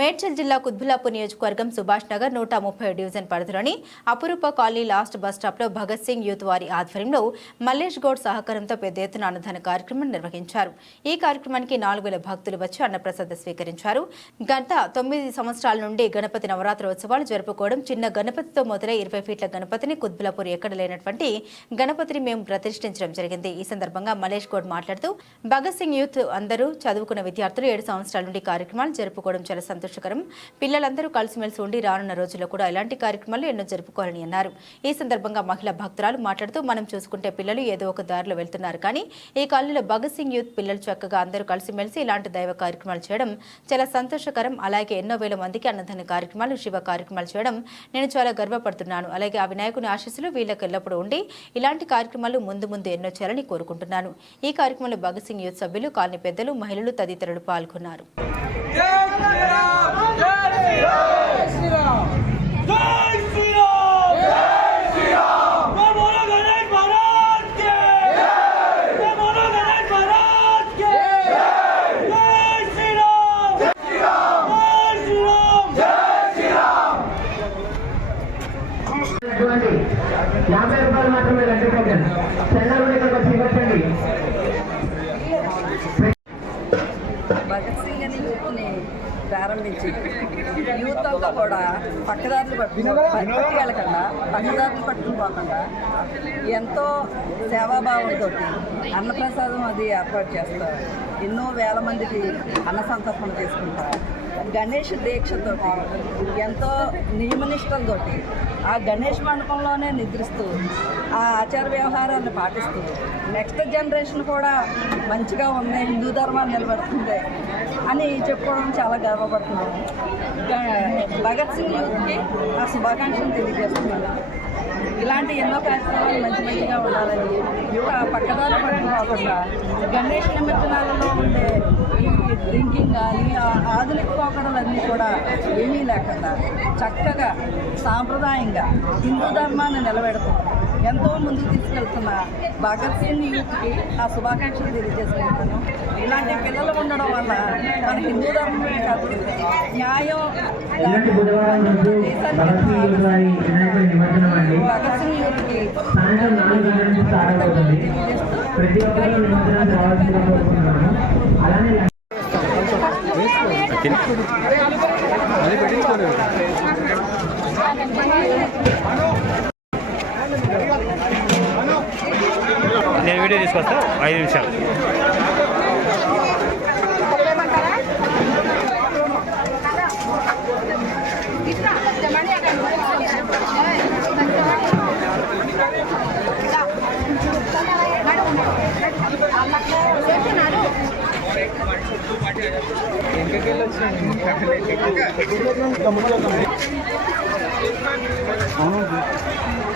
మేడ్చల్ జిల్లా కుత్బుల్లాపూర్ నియోజకవర్గం సుభాష్ నగర్ నూట ముప్పై డివిజన్ పరిధిలోని అపురూప కాలనీ లాస్ట్ బస్ స్టాప్లో భగత్ సింగ్ యూత్ వారి ఆధ్వర్యంలో మల్లేష్ గౌడ్ సహకారంతో పెద్ద ఎత్తున అన్నదాన కార్యక్రమం నిర్వహించారు. ఈ కార్యక్రమానికి నాలుగు వేల భక్తులు వచ్చి అన్నప్రసాద స్వీకరించారు. గత తొమ్మిది సంవత్సరాల నుండి గణపతి నవరాత్రోత్సవాలు జరుపుకోవడం చిన్న గణపతితో మొదలై ఇరవై ఫీట్ల గణపతిని కుత్బులాపూర్ ఎక్కడ లేనటువంటి గణపతిని మేము ప్రతిష్ఠించడం జరిగింది. ఈ సందర్భంగా మలేష్ గౌడ్ మాట్లాడుతూ భగత్ సింగ్ యూత్ అందరూ చదువుకున్న విద్యార్థులు ఏడు సంవత్సరాల నుండి కార్యక్రమాలు జరుపుకోవడం చాలా సంతోషకరం. పిల్లలందరూ కలిసిమెలిసి ఉండి రానున్న రోజుల్లో కూడా ఇలాంటి కార్యక్రమాలు ఎన్నో జరుపుకోవాలని అన్నారు. ఈ సందర్భంగా మహిళా భక్తురాలు మాట్లాడుతూ మనం చూసుకుంటే పిల్లలు ఏదో ఒక దారిలో వెళ్తున్నారు. కానీ ఈ కాలంలో భగత్ సింగ్ యూత్ పిల్లలు చక్కగా అందరూ కలిసిమెలిసి ఇలాంటి దైవ కార్యక్రమాలు చేయడం చాలా సంతోషకరం. అలాగే ఎన్నో వేల మందికి అన్నదాన కార్యక్రమాలు శివ కార్యక్రమాలు చేయడం నేను చాలా గర్వపడుతున్నాను. అలాగే ఆ వినాయకుని ఆశీస్సులు వీళ్ళకి ఎల్లప్పుడూ ఉండి ఇలాంటి కార్యక్రమాలు ముందు ముందు ఎన్నో చేయాలని కోరుకుంటున్నాను. ఈ కార్యక్రమంలో భగత్ సింగ్ యూత్ సభ్యులు కాలనీ పెద్దలు మహిళలు తదితరులు పాల్గొన్నారు. భగత్ సింగ్ అని యూత్ని ప్రారంభించి యూత్ అంతా కూడా పక్కదారులు పట్టుకుని వెళ్ళకుండా పక్కదారులు పట్టుకుని పోకుండా ఎంతో సేవాభావంతో అన్నప్రసాదం అది ఏర్పాటు చేస్తారు. ఎన్నో వేల మందికి అన్న సంతర్పణ చేసుకుంటారు. గణేష్ దీక్షతో ఎంతో నియమనిష్టలతోటి ఆ గణేష్ మండపంలోనే నిద్రిస్తూ ఆ ఆచార వ్యవహారాన్ని పాటిస్తూ నెక్స్ట్ జనరేషన్ కూడా మంచిగా ఉంది హిందూ ధర్మాన్ని నిలబడుతుంది అని చెప్పుకోవడం చాలా గర్వపడుతున్నాను. భగత్ సింగ్ యూత్కి ఆ శుభాకాంక్షలు తెలియజేస్తున్నాను. ఇలాంటి ఎన్నో కార్యక్రమాలు మంచి మంచిగా ఉండాలని ఆ పక్కదారి కాకుండా గణేష్ నిమజ్జనాలలో ఉండే ఈ డ్రింకింగ్ కానీ ఆధునిక పోకడలన్నీ కూడా ఏమీ లేకుండా చక్కగా సాంప్రదాయంగా హిందూ ధర్మాన్ని నిలబెడుతుంది ఎంతో ముందుకు తీసుకెళ్తున్న భగత్ సింగ్ యూత్కి ఆ శుభాకాంక్షలు తెలియజేసుకుంటున్నాను. ఇలాంటి పిల్లలు ఉండడం వల్ల మన హిందూ ధర్మమే కాదు న్యాయం భగత్ సింగ్ యూత్కి ప్రతి ఒక్కరు నిమజ్జనం రావాల్సిందిగా కోరుకుంటున్నాను. అలానే నేను వీడియో తీసుకొస్తా. ఐదు నిమిషాలు. అవును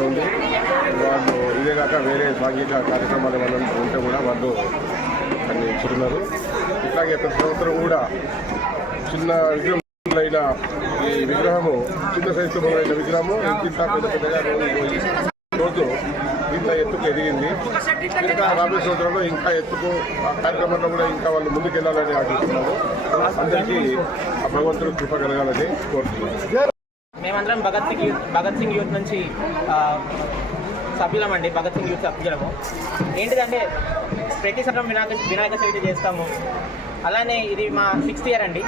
ఉంది వాళ్ళు ఇదే కాక వేరే సాంఘిక కార్యక్రమాలు ఏమైనా ఉంటే కూడా వాళ్ళు వాళ్ళు అన్ని ఇచ్చుకున్నారు ఇట్లాగే ప్రతి సంవత్సరం కూడా చిన్న విగ్రహములైన ఈ విగ్రహము చిన్న సైజు మొదలైన విగ్రహము ఇంత పెద్ద పెద్దగా రోజు ఇంత ఎత్తుకు ఎదిగింది. ఇంకా రాబోయే సంవత్సరంలో ఇంకా ఎత్తుకు ఆ కార్యక్రమంలో కూడా ఇంకా వాళ్ళు ముందుకెళ్ళాలని ఆశిస్తున్నారు. అందరికీ ఆ భగవంతుడు కృప కలగాలని కోరుతున్నాను. మేమందరం భగత్ సింగ్ భగత్ సింగ్ యూత్ నుంచి సభ్యులం అండి భగత్ సింగ్ యూత్ సభ్యులము. ఏంటిదంటే ప్రతి సంవత్సరం వినాయక వినాయక చవితి చేస్తాము. అలానే ఇది మా సిక్స్త్ ఇయర్ అండి.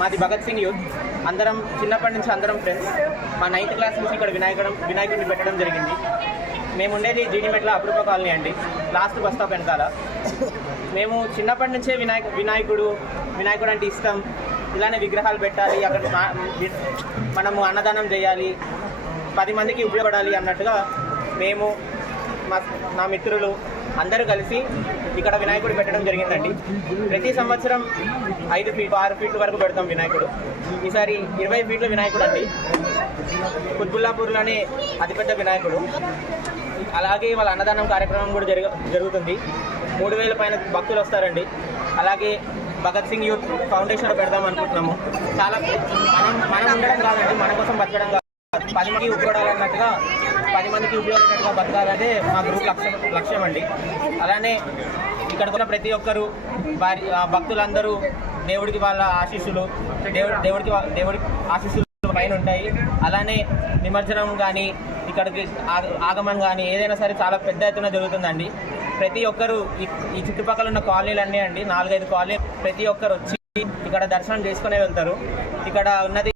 మాది భగత్ సింగ్ యూత్. అందరం చిన్నప్పటి నుంచి అందరం ఫ్రెండ్స్ మా నైన్త్ క్లాస్ నుంచి ఇక్కడ వినాయకడం వినాయకుడిని పెట్టడం జరిగింది. మేము ఉండేది జీడిమెట్ల అపరూప కాలనీ అండి. లాస్ట్ బస్ స్టాప్ వెనకాల. మేము చిన్నప్పటి నుంచే వినాయక వినాయకుడు వినాయకుడు అంటే ఇష్టం. ఇలానే విగ్రహాలు పెట్టాలి అక్కడ మనము అన్నదానం చేయాలి పది మందికి ఉపయోగపడాలి అన్నట్టుగా మేము మా నా మిత్రులు అందరూ కలిసి ఇక్కడ వినాయకుడు పెట్టడం జరిగిందండి. ప్రతి సంవత్సరం ఐదు ఫీట్లు ఆరు ఫీట్ల వరకు పెడతాం వినాయకుడు. ఈసారి ఇరవై ఫీట్ల వినాయకుడు అండి. కుత్బుల్లాపూర్లోనే అతిపెద్ద వినాయకుడు. అలాగే వాళ్ళ అన్నదానం కార్యక్రమం కూడా జరుగు జరుగుతుంది. మూడు వేల పైన భక్తులు వస్తారండి. అలాగే భగత్ సింగ్ యూత్ ఫౌండేషన్ పెడదాం అనుకుంటున్నాము. చాలా మనం మనం ఉండడం కాదండి మన కోసం బతకడం కాదు పది మందికి ఉపయోగాలన్నట్టుగా పది మందికి ఉపయోగపడినట్టుగా బతకాలనే మా గ్రూప్ లక్ష్యం లక్ష్యం అండి. అలానే ఇక్కడికి ఉన్న ప్రతి ఒక్కరు వారి భక్తులందరూ దేవుడికి వాళ్ళ ఆశీస్సులు దేవుడి దేవుడికి దేవుడి ఆశీస్సులు పైన ఉంటాయి. అలానే నిమజ్జనం కానీ ఇక్కడికి ఆగమనం కానీ ఏదైనా సరే చాలా పెద్ద ఎత్తున జరుగుతుందండి. ప్రతి ఒక్కరు ఈ- చుట్టుపక్కల ఉన్న కాలనీలు అన్నీ అండి. నాలుగైదు కాలనీ ప్రతి ఒక్కరు వచ్చి ఇక్కడ దర్శనం చేసుకునే వెళ్తారు. ఇక్కడ ఉన్నది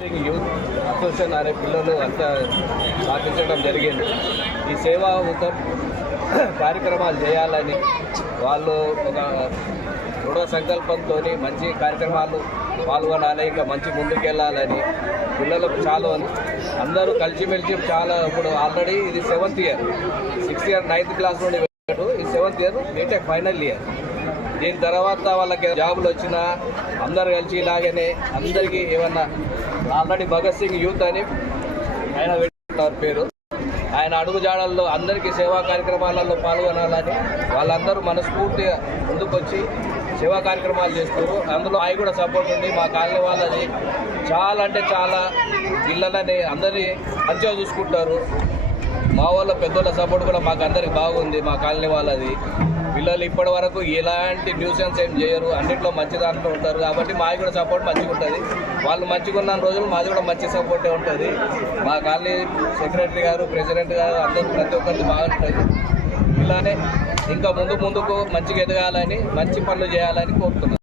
యూత్ అసోసియేషన్ అనే పిల్లలు అంతా స్థాపించడం జరిగింది. ఈ సేవా సేవాముఖం కార్యక్రమాలు చేయాలని వాళ్ళు ఒక దృఢ సంకల్పంతో మంచి కార్యక్రమాలు పాల్గొనాలి ఇంకా మంచి ముందుకెళ్ళాలని పిల్లలకు చాలా అందరూ కలిసిమెలిసి చాలా ఇప్పుడు ఆల్రెడీ ఇది seventh year sixth year ninth class నుండి వెళ్ళాడు ఈ seventh year BTech final year దీని తర్వాత వాళ్ళకి జాబులు వచ్చినా అందరు కలిసి ఇలాగనే అందరికీ ఏమన్నా ఆల్రెడీ భగత్ సింగ్ యూత్ అని ఆయన పెట్టుకున్నారు పేరు. ఆయన అడుగుజాడల్లో అందరికీ సేవా కార్యక్రమాలలో పాల్గొనాలని వాళ్ళందరూ మనస్ఫూర్తిగా ముందుకొచ్చి సేవా కార్యక్రమాలు చేస్తారు అందులో ఆయన కూడా సపోర్ట్ ఉంది. మా కాలనీ వాళ్ళది చాలా అంటే చాలా పిల్లలని అందరి మంచిగా చూసుకుంటారు. మా వాళ్ళ పెద్దోళ్ళ సపోర్ట్ కూడా మాకు అందరికి బాగుంది. మా కాలనీ వాళ్ళది. పిల్లలు ఇప్పటి వరకు ఎలాంటి న్యూసెన్స్ ఏం చేయరు. అన్నింటిలో మంచి దాంట్లో ఉంటారు. కాబట్టి మాది కూడా సపోర్ట్ మంచిగా ఉంటుంది. వాళ్ళు మంచిగా ఉన్న రోజులు మాది కూడా మంచి సపోర్టే ఉంటుంది. మా కాలనీ సెక్రటరీ గారు ప్రెసిడెంట్ గారు అందరూ ప్రతి ఒక్కరికి బాగుంటుంది ఇలానే ఇంకా ముందు ముందుకు మంచిగా ఎదగాలని మంచి పనులు చేయాలని కోరుతున్నాను